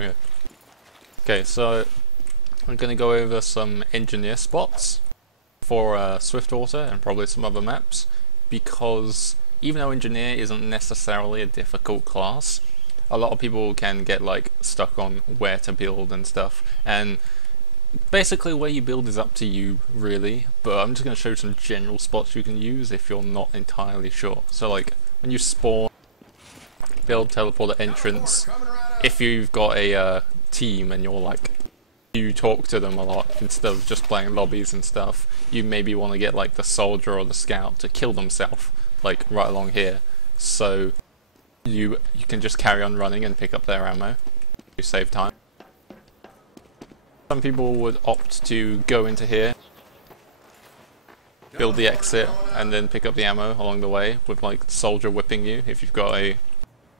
here. Okay, so I'm going to go over some engineer spots for Swiftwater and probably some other maps, because even though engineer isn't necessarily a difficult class, a lot of people can get like stuck on where to build and stuff, and basically where you build is up to you really, but I'm just going to show you some general spots you can use if you're not entirely sure. So like when you spawn, build teleporter entrance, if you've got a team and you're like, you talk to them a lot instead of just playing lobbies and stuff, you maybe want to get like the soldier or the scout to kill themselves like right along here, so you can just carry on running and pick up their ammo. You save time. Some people would opt to go into here, build the exit, and then pick up the ammo along the way with like the soldier whipping you if you've got a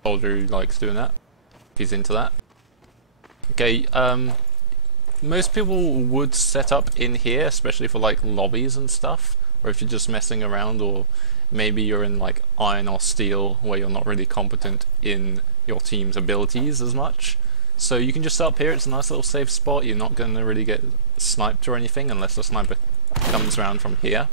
soldier who likes doing that, if he's into that. Okay, most people would set up in here, especially for like lobbies and stuff, or if you're just messing around, or maybe you're in like iron or steel where you're not really competent in your team's abilities as much. So you can just set up here, it's a nice little safe spot, you're not going to really get sniped or anything unless the sniper comes around from here.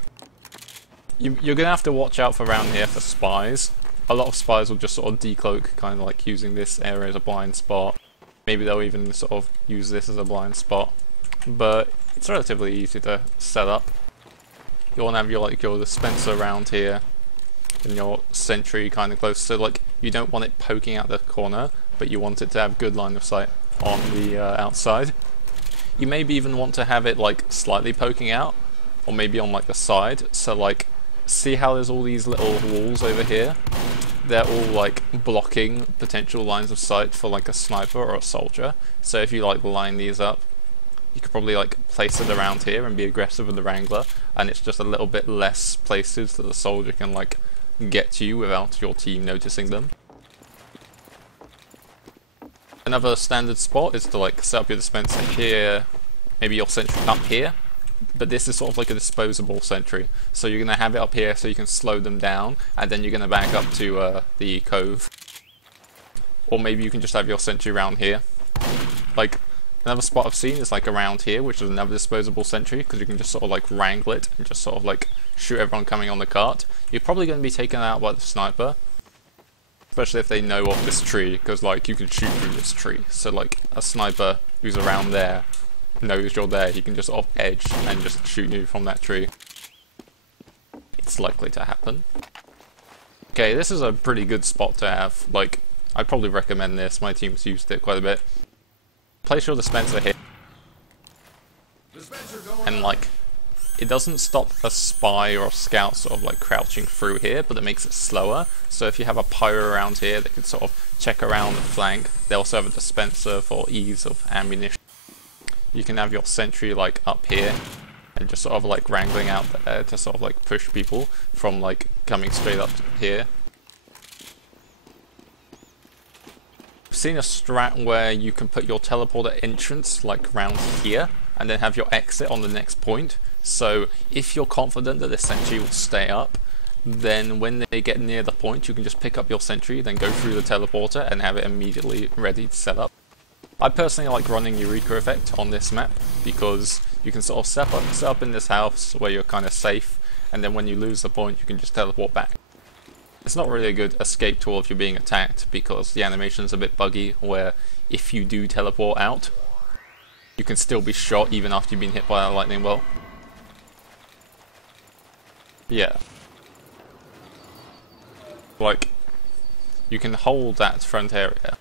You're going to have to watch out for around here for spies. A lot of spies will just sort of decloak, kind of like using this area as a blind spot. Maybe they'll even sort of use this as a blind spot, but it's relatively easy to set up. You want to have your dispenser around here and your sentry kind of close, so like you don't want it poking out the corner, but you want it to have good line of sight on the outside. You maybe even want to have it like slightly poking out, or maybe on like the side, so like see how there's all these little walls over here? They're all like blocking potential lines of sight for like a sniper or a soldier. So if you like line these up, you could probably like place it around here and be aggressive with the Wrangler, and it's just a little bit less places that the soldier can like get to you without your team noticing them. Another standard spot is to like set up your dispenser here, maybe your sentry up here, but this is sort of like a disposable sentry, so you're going to have it up here so you can slow them down, and then you're going to back up to the cove. Or maybe you can just have your sentry around here. Like another spot I've seen is like around here, which is another disposable sentry, because you can just sort of like wrangle it and just sort of like shoot everyone coming on the cart. You're probably going to be taken out by the sniper, especially if they know of this tree, because like you can shoot through this tree, so like a sniper who's around there knows you're there, he can just off edge and just shoot you from that tree. It's likely to happen. Okay, this is a pretty good spot to have. Like, I'd probably recommend this, my team's used it quite a bit. Place your dispenser here, and like, it doesn't stop a spy or a scout sort of like crouching through here, but it makes it slower. So if you have a pyro around here, they can sort of check around the flank. They also have a dispenser for ease of ammunition. You can have your sentry like up here and just sort of like wrangling out there to sort of like push people from like coming straight up here. I've seen a strat where you can put your teleporter entrance like around here and then have your exit on the next point. So if you're confident that the sentry will stay up, then when they get near the point you can just pick up your sentry, then go through the teleporter and have it immediately ready to set up. I personally like running Eureka Effect on this map because you can sort of set up in this house where you're kind of safe, and then when you lose the point you can just teleport back. It's not really a good escape tool if you're being attacked, because the animation's a bit buggy where if you do teleport out, you can still be shot even after you've been hit by a lightning bolt. Yeah. Like, you can hold that front area,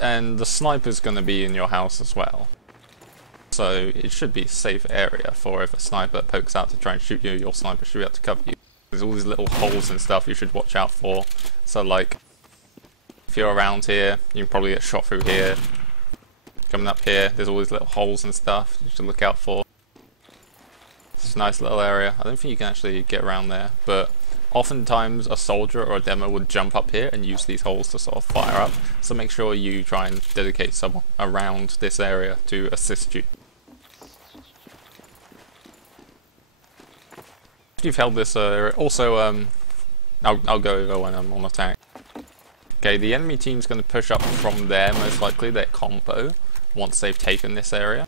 and the sniper's going to be in your house as well, so it should be a safe area for if a sniper pokes out to try and shoot you, your sniper should be able to cover you. There's all these little holes and stuff you should watch out for, so like if you're around here you can probably get shot through here. Coming up here there's all these little holes and stuff you should look out for. It's a nice little area. I don't think you can actually get around there, but oftentimes a soldier or a demo would jump up here and use these holes to sort of fire up, so make sure you try and dedicate someone around this area to assist you. If you've held this area, also I'll go over when I'm on attack. Okay, the enemy team's going to push up from there, most likely, their combo, once they've taken this area.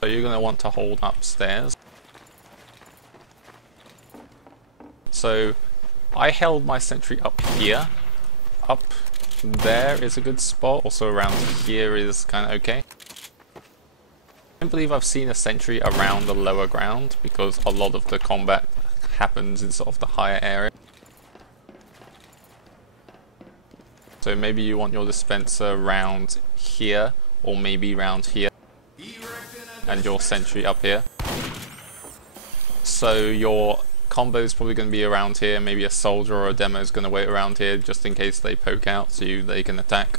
So you're going to want to hold upstairs. So I held my sentry up here. Up there is a good spot, also around here is kind of okay. I don't believe I've seen a sentry around the lower ground, because a lot of the combat happens in sort of the higher area. So maybe you want your dispenser around here, or maybe around here, and your sentry up here. So your combo is probably going to be around here, maybe a soldier or a demo is going to wait around here just in case they poke out so they can attack.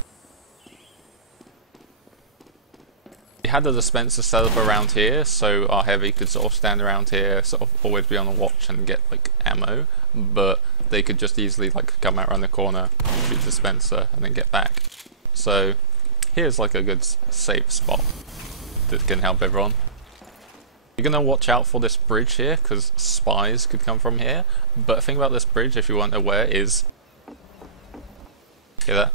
We had the dispenser set up around here, so our heavy could sort of stand around here, sort of always be on the watch and get like ammo, but they could just easily like come out around the corner, shoot the dispenser, and then get back. So here's like a good safe spot that can help everyone. You're going to watch out for this bridge here, because spies could come from here, but the thing about this bridge, if you weren't aware, is... Hear that?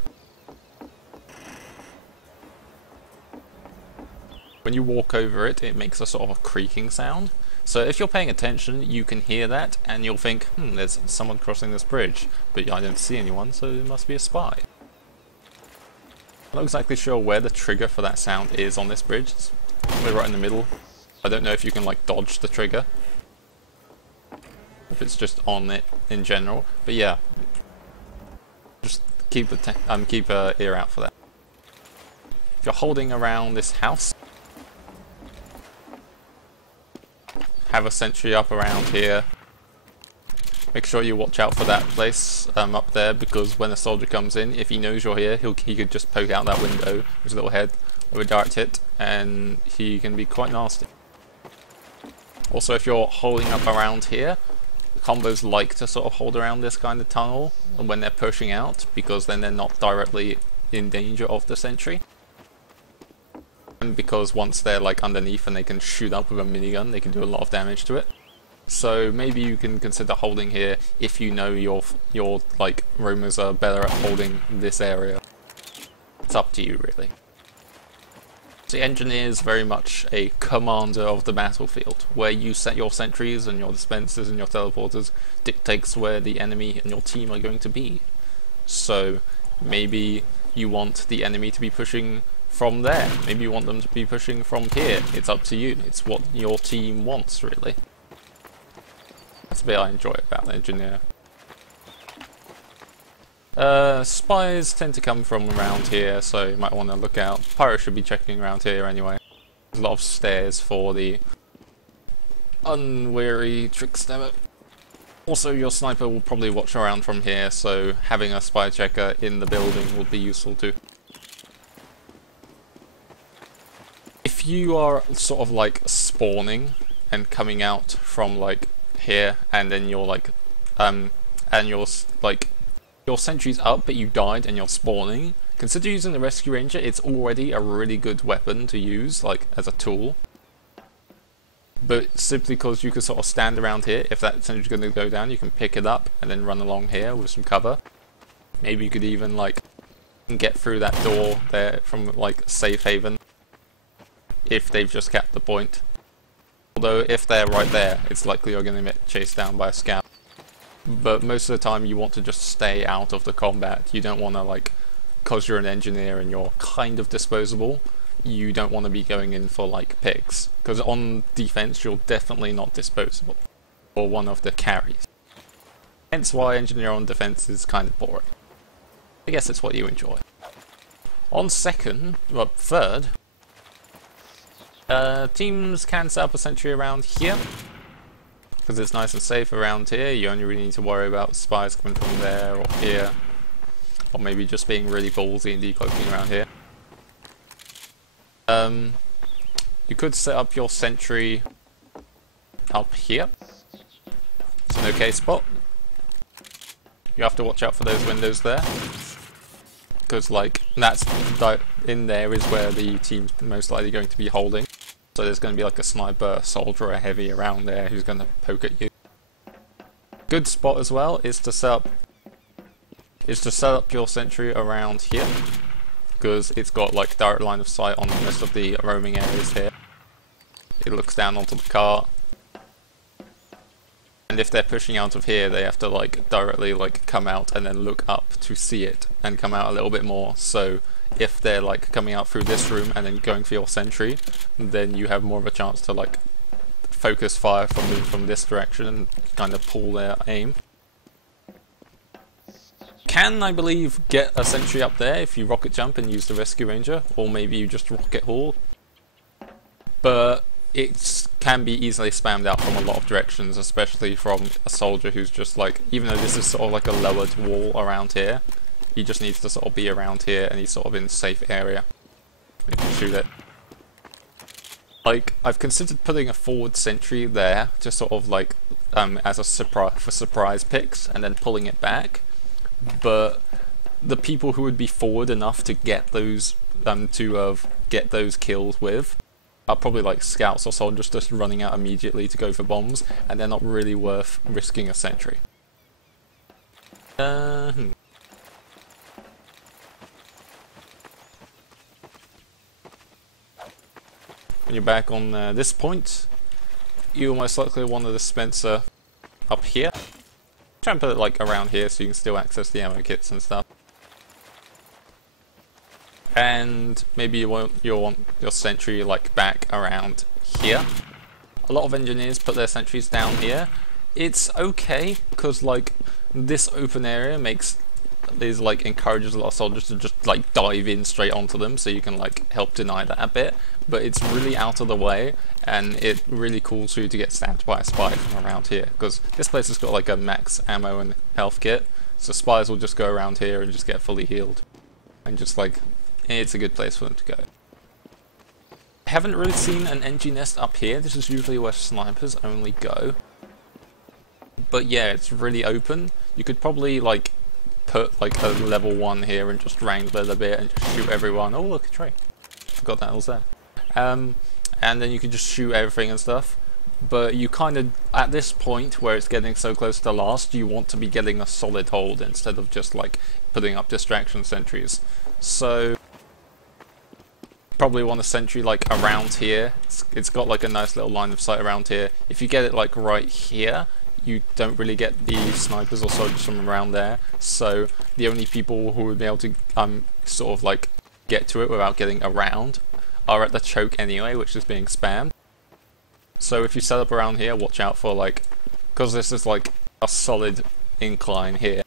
When you walk over it, it makes a sort of a creaking sound. So if you're paying attention, you can hear that, and you'll think, there's someone crossing this bridge, but I don't see anyone, so it must be a spy. I'm not exactly sure where the trigger for that sound is on this bridge. It's probably right in the middle. I don't know if you can like dodge the trigger, if it's just on it in general, but yeah, just keep a ear out for that. If you're holding around this house, have a sentry up around here. Make sure you watch out for that place up there, because when a soldier comes in, if he knows you're here, he could just poke out that window with his little head with a direct hit, and he can be quite nasty. Also, if you're holding up around here, combos like to sort of hold around this kind of tunnel when they're pushing out, because then they're not directly in danger of the sentry. And because once they're like underneath and they can shoot up with a minigun, they can do a lot of damage to it. So maybe you can consider holding here if you know your like roamers are better at holding this area. It's up to you really. The engineer is very much a commander of the battlefield. Where you set your sentries and your dispensers and your teleporters dictates where the enemy and your team are going to be. So maybe you want the enemy to be pushing from there, maybe you want them to be pushing from here. It's up to you, it's what your team wants really. That's the bit I enjoy about the engineer. Spies tend to come from around here, so you might want to look out. Pyro should be checking around here anyway. There's a lot of stairs for the unwary trickster. Also, your sniper will probably watch around from here, so having a spy checker in the building will be useful too. If you are sort of like spawning and coming out from like here, and then you're like, and you're like, your sentry's up but you died and you're spawning, consider using the rescue ranger. It's already a really good weapon to use, like as a tool. But simply because you could sort of stand around here, if that sentry's going to go down, you can pick it up and then run along here with some cover. Maybe you could even like get through that door there from like safe haven, if they've just kept the point. Although if they're right there, it's likely you're going to get chased down by a scout. But most of the time you want to just stay out of the combat. You don't want to, like, because you're an engineer and you're kind of disposable, you don't want to be going in for like picks. Because on defense you're definitely not disposable, or one of the carries. Hence why engineer on defense is kind of boring. I guess it's what you enjoy. On third, teams can set up a sentry around here, because it's nice and safe around here. You only really need to worry about spies coming from there or here, or maybe just being really ballsy and decloaking around here. You could set up your sentry up here. It's an okay spot. You have to watch out for those windows there, because like that's in there is where the team's most likely going to be holding. So there's going to be like a sniper, a soldier, a heavy around there who's going to poke at you. Good spot as well is to set up is to set up your sentry around here, because it's got like direct line of sight on most of the roaming areas here. It looks down onto the car, and if they're pushing out of here, they have to like directly like come out and then look up to see it and come out a little bit more. So if they're like coming out through this room and then going for your sentry, then you have more of a chance to like focus fire from this direction and kind of pull their aim. Can, I believe, get a sentry up there if you rocket jump and use the rescue ranger, or maybe you just rocket haul, but it can be easily spammed out from a lot of directions, especially from a soldier who's just like, even though this is sort of like a lowered wall around here, he just needs to sort of be around here and he's sort of in a safe area. You can shoot it. Like, I've considered putting a forward sentry there, just sort of like as a surprise picks, and then pulling it back. But the people who would be forward enough to get those get those kills with are probably like scouts or soldiers just running out immediately to go for bombs, and they're not really worth risking a sentry. When you're back on this point, you'll most likely want a dispenser up here. Try and put it like around here so you can still access the ammo kits and stuff. And maybe you'll want your sentry like back around here. A lot of engineers put their sentries down here. It's okay because like this open area encourages a lot of soldiers to just like dive in straight onto them, so you can like help deny that a bit. But it's really out of the way, and it really calls for you to get stabbed by a spy from around here, because this place has got like a max ammo and health kit, so spies will just go around here and just get fully healed, and just like, it's a good place for them to go. I haven't really seen an NG nest up here. This is usually where snipers only go, but yeah, it's really open. You could probably like put like a level 1 here and just wrangle it a bit and just shoot everyone. Oh look, a tray. Forgot that was there. And then you can just shoot everything and stuff. But you kind of, at this point where it's getting so close to last, you want to be getting a solid hold instead of just like putting up distraction sentries. So probably want a sentry like around here. It's got like a nice little line of sight around here. If you get it like right here, you don't really get the snipers or soldiers from around there, so the only people who would be able to sort of like get to it without getting around are at the choke anyway, which is being spammed. So if you set up around here, watch out for like, because this is like a solid incline here,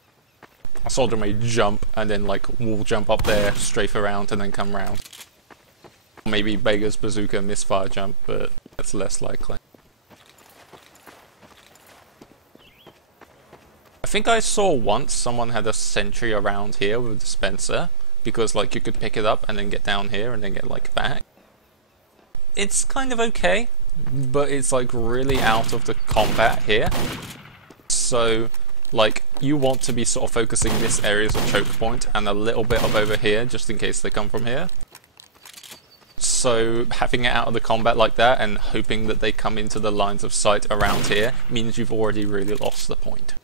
a soldier may jump and then like wall jump up there, strafe around and then come round. Maybe Beggar's bazooka misfire jump, but that's less likely. I think I saw once someone had a sentry around here with a dispenser, because like you could pick it up and then get down here and then get like back. It's kind of okay, but it's like really out of the combat here. So like you want to be sort of focusing this area as a choke point and a little bit of over here just in case they come from here. So having it out of the combat like that and hoping that they come into the lines of sight around here means you've already really lost the point.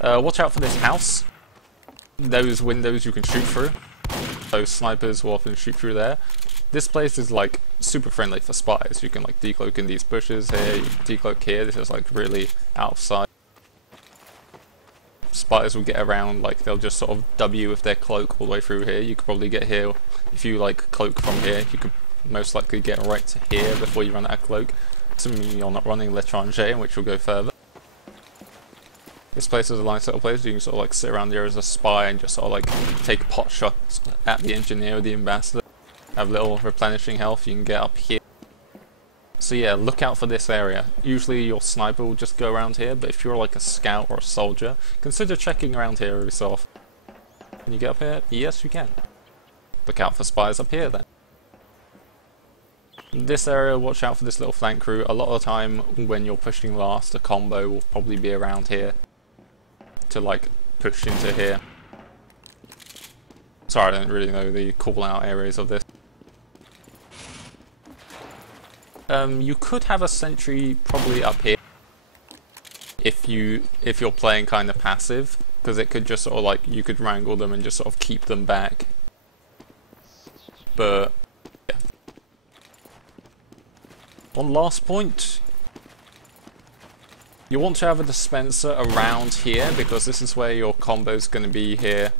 Watch out for this house. Those windows you can shoot through. Those snipers will often shoot through there. This place is like super friendly for spies. You can like decloak in these bushes here, you can decloak here. This is like really out of sight. Spies will get around, like they'll just sort of W with their cloak all the way through here. You could probably get here if you like cloak from here. You could most likely get right to here before you run out of cloak, assuming you're not running l'étranger, which will go further. This place is a nice little place. You can sort of like sit around here as a spy and just sort of like take pot shots at the engineer or the ambassador. Have little replenishing health. You can get up here. So yeah, look out for this area. Usually your sniper will just go around here, but if you're like a scout or a soldier, consider checking around here yourself. Can you get up here? Yes, you can. Look out for spies up here then. This area, watch out for this little flank crew. A lot of the time when you're pushing last, a combo will probably be around here to like push into here. Sorry, I don't really know the call out areas of this. You could have a sentry probably up here if you're playing kind of passive, because it could just sort of like, you could wrangle them and just sort of keep them back. But yeah. One last point, you want to have a dispenser around here because this is where your combo's going to be here.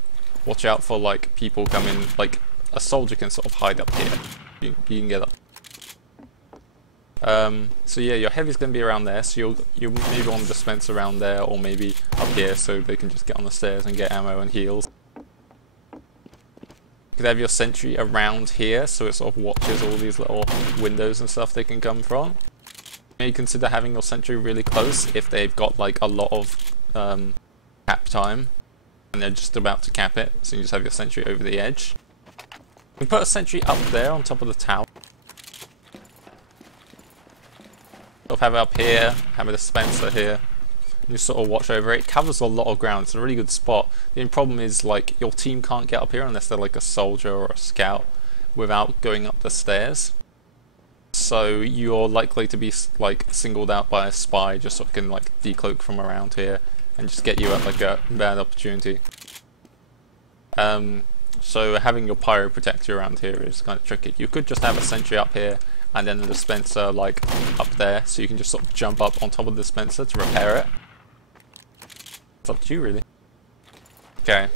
Watch out for like people coming, like a soldier can sort of hide up here. You can get up. So yeah, your heavy's going to be around there, so you'll maybe want to dispense around there, or maybe up here so they can just get on the stairs and get ammo and heals. You could have your sentry around here, so it sort of watches all these little windows and stuff they can come from. Maybe consider having your sentry really close if they've got like a lot of cap time and they're just about to cap it, so you just have your sentry over the edge. You can put a sentry up there on top of the tower. Sort of have it up here, have a dispenser here, and you sort of watch over it. It covers a lot of ground, it's a really good spot. The only problem is like your team can't get up here unless they're like a soldier or a scout without going up the stairs. So you're likely to be like singled out by a spy just so it can like decloak from around here and just get you at like a bad opportunity. So having your pyro protector around here is kind of tricky. You could just have a sentry up here and then the dispenser like up there, so you can just sort of jump up on top of the dispenser to repair it. It's up to you really. Okay.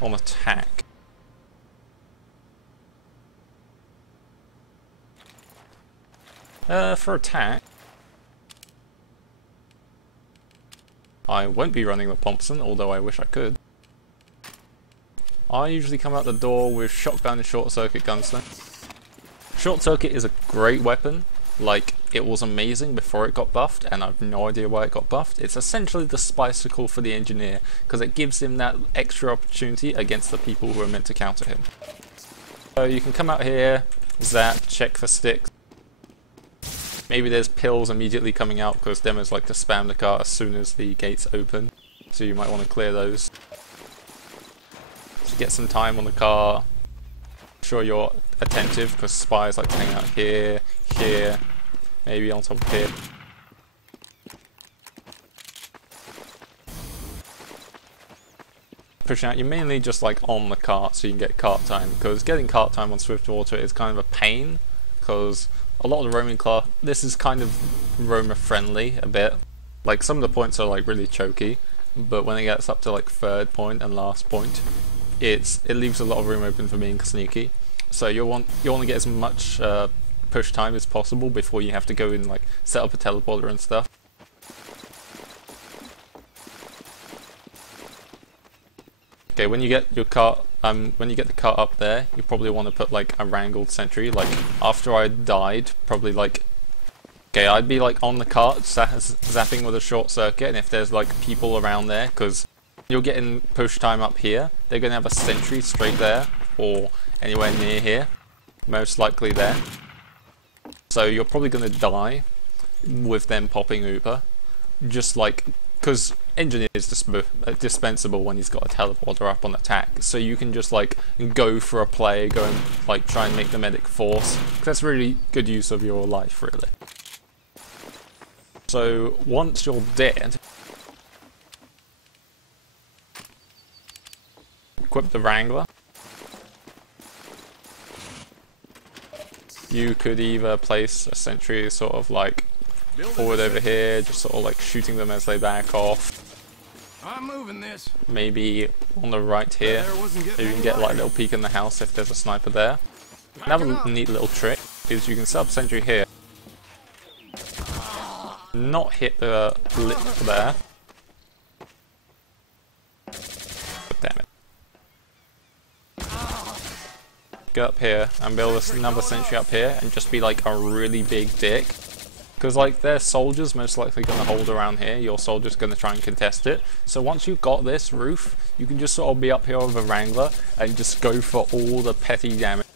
On attack. For attack, I won't be running the Thompson, although I wish I could. I usually come out the door with shotgun and short circuit gunsling. Short circuit is a great weapon. Like, it was amazing before it got buffed, and I've no idea why it got buffed. It's essentially the Spicicle for the engineer, because it gives him that extra opportunity against the people who are meant to counter him. So you can come out here, zap, check for sticks. Maybe there's pills immediately coming out because demos like to spam the car as soon as the gates open, so you might want to clear those. So get some time on the car. Make sure you're attentive because spies like to hang out here, here, maybe on top of here. Pushing out, you're mainly just like on the cart so you can get cart time, because getting cart time on Swiftwater is kind of a pain because a lot of the roaming class, this is kind of roamer friendly a bit. Like some of the points are like really choky, but when it gets up to like third point and last point, it leaves a lot of room open for being sneaky. So you want to get as much push time as possible before you have to go and like set up a teleporter and stuff. Okay, when you get your cart, when you get the cart up there, you probably want to put like a wrangled sentry. Like after I died, probably like, okay, I'd be like on the cart, zapping with a short circuit, and if there's like people around there, because you're getting push time up here, they're gonna have a sentry straight there or anywhere near here, most likely there. So you're probably gonna die with them popping Uber, just like. Because engineer is dispensable when he's got a teleporter up on attack, so you can just like go for a play, go and like try and make the medic force. That's really good use of your life, really. So once you're dead, equip the Wrangler. You could either place a sentry sort of like forward over here, just sort of like shooting them as they back off. I'm moving this. Maybe on the right here, so you can get like a little peek in the house if there's a sniper there. Another neat little trick is you can set up sentry here, not hit the lip there. But damn it. Get up here and build another sentry up here and just be like a really big dick. Because like their soldiers most likely going to hold around here, your soldier's going to try and contest it. So once you've got this roof, you can just sort of be up here with a Wrangler and just go for all the petty damage.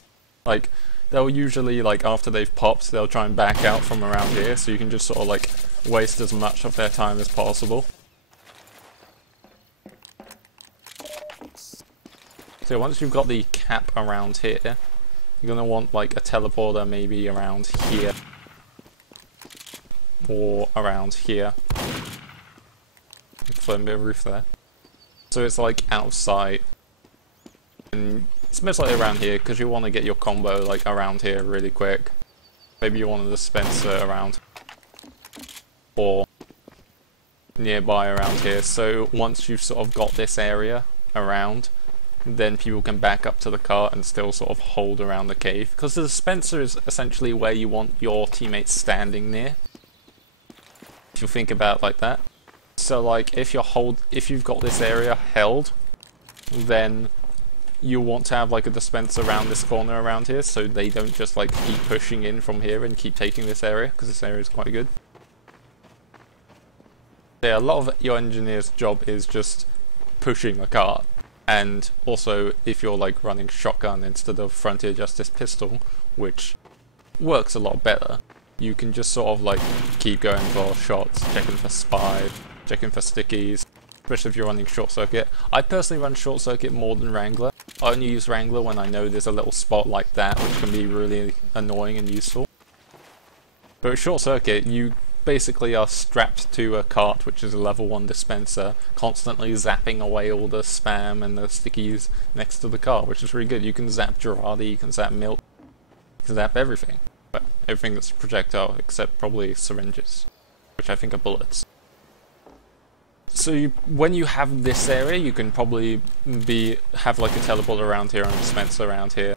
Like they'll usually, like after they've popped, they'll try and back out from around here, so you can just sort of like waste as much of their time as possible. So once you've got the cap around here, you're going to want like a teleporter maybe around here. Or around here. floating bit of roof there. So it's like out of sight. And it's most likely around here because you want to get your combo like around here really quick. Maybe you want a dispenser around. Or nearby around here. So once you've sort of got this area around, then people can back up to the cart and still sort of hold around the cave. Because the dispenser is essentially where you want your teammates standing near. If you think about it like that. So like if you've got this area held, then you want to have like a dispenser around this corner around here so they don't just like keep pushing in from here and keep taking this area, because this area is quite good. Yeah, a lot of your engineer's job is just pushing a cart, and also if you're like running shotgun instead of Frontier Justice pistol, which works a lot better, you can just sort of like keep going for shots, checking for spy, checking for stickies, especially if you're running short circuit. I personally run short circuit more than Wrangler. I only use Wrangler when I know there's a little spot like that, which can be really annoying and useful. But with short circuit, you basically are strapped to a cart, which is a level 1 dispenser, constantly zapping away all the spam and the stickies next to the cart, which is really good. You can zap Girardi, you can zap milk, you can zap everything. But everything that's a projectile, except probably syringes, which I think are bullets. So when you have this area, you can probably have like a teleport around here and a dispenser around here.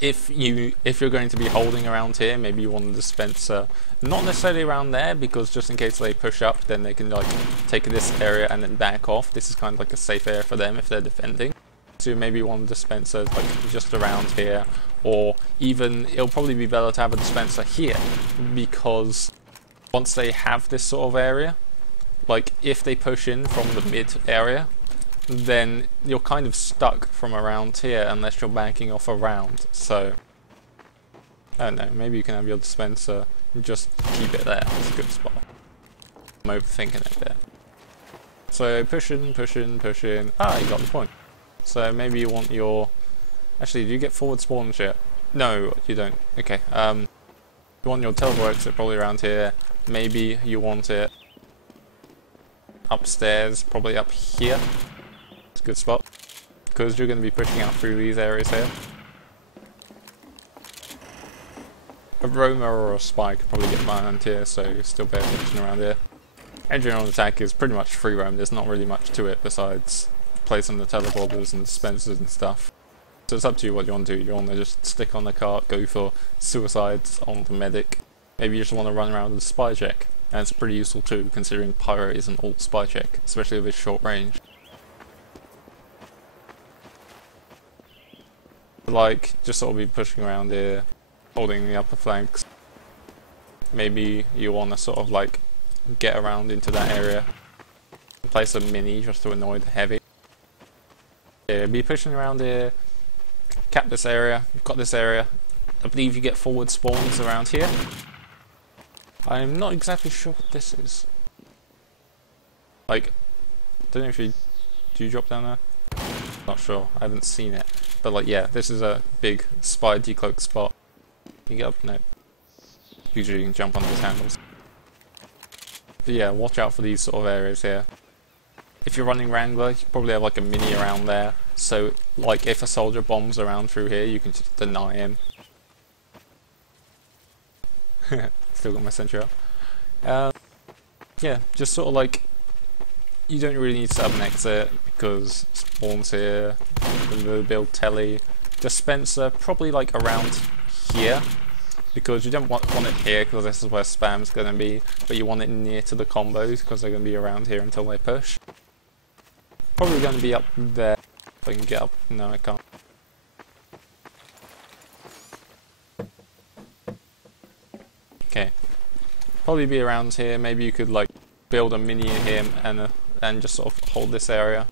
If you're going to be holding around here, maybe you want a dispenser not necessarily around there, because just in case they push up, then they can like take this area and then back off. This is kind of like a safe area for them if they're defending. So maybe you want a dispenser like just around here, or even it'll probably be better to have a dispenser here, because once they have this sort of area, like if they push in from the mid area, then you're kind of stuck from around here unless you're backing off around. So I don't know, maybe you can have your dispenser and just keep it there. It's a good spot. I'm overthinking it there. So push in, push in, push in. Ah, you got the point. So maybe you want your... Actually, do you get forward spawns yet? No, you don't. Okay. You want your teleport exit probably around here. Maybe you want it upstairs, probably up here. It's a good spot, because you're going to be pushing out through these areas here. A roamer or a spy could probably get manned here, so still pay attention around here. Entry on attack is pretty much free roam. There's not really much to it besides placing the teleporters and dispensers and stuff. So it's up to you what you want to do. You want to just stick on the cart, go for suicides on the medic. Maybe you just want to run around with a spy check. And it's pretty useful too, considering Pyro is an alt spy check, especially with its short range. Like, just sort of be pushing around here, holding the upper flanks. Maybe you want to sort of like get around into that area. Place a mini just to annoy the heavy. Yeah, be pushing around here, cap this area, you've got this area. I believe you get forward spawns around here. I'm not exactly sure what this is. Like, don't know if do you drop down there? Not sure, I haven't seen it. But like, yeah, this is a big spy decloak spot. You get up, no. Usually you can jump on those handles. But yeah, watch out for these sort of areas here. If you're running Wrangler, you probably have like a mini around there. So like if a soldier bombs around through here, you can just deny him. Still got my Sentry up. Yeah, just sort of like, you don't really need to set up an exit because spawns here, the build telly. Dispenser probably like around here, because you don't want it here because this is where spam's going to be, but you want it near to the combos because they're going to be around here until they push. Probably going to be up there. If I can get up. No, I can't. Okay. Probably be around here. Maybe you could like build a mini here and just sort of hold this area.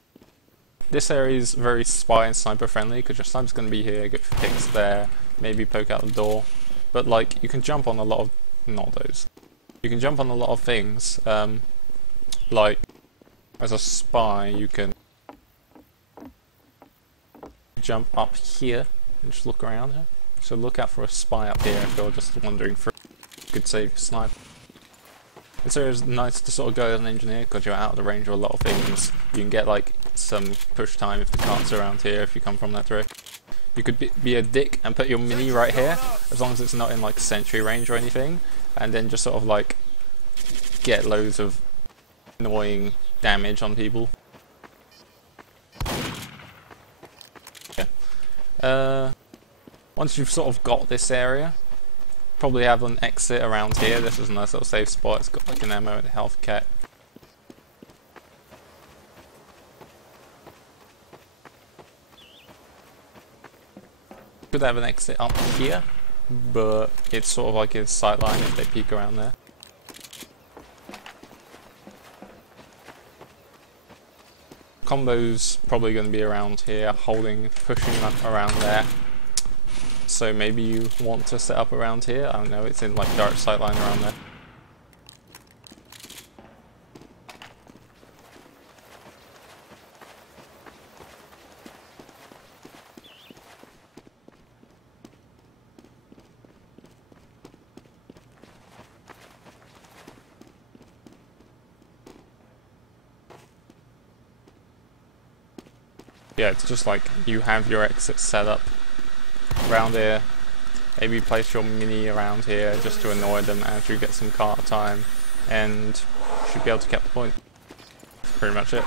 This area is very spy and sniper friendly because your sniper's going to be here, get picks there, maybe poke out the door. But like you can jump on a lot of, not those. You can jump on a lot of things. Like as a spy, you can jump up here and just look around here. So look out for a spy up here if you're just wandering through. You could save your sniper. So it's nice to sort of go as an engineer because you're out of the range of a lot of things. You can get like some push time if the cart's around here if you come from that direction. You could be a dick and put your mini right here, as long as it's not in like sentry range or anything, and then just sort of like get loads of annoying damage on people. Yeah. Once you've sort of got this area, probably have an exit around here. This is a nice little safe spot. It's got like an ammo and a health kit. Could have an exit up here, but it's sort of like his sight line if they peek around there. Combo's probably going to be around here, holding, pushing up around there. So maybe you want to set up around here. I don't know, it's in like direct sight line around there. Yeah, it's just like you have your exit set up around here. Maybe place your mini around here just to annoy them as you get some cart time, and you should be able to get the point. That's pretty much it.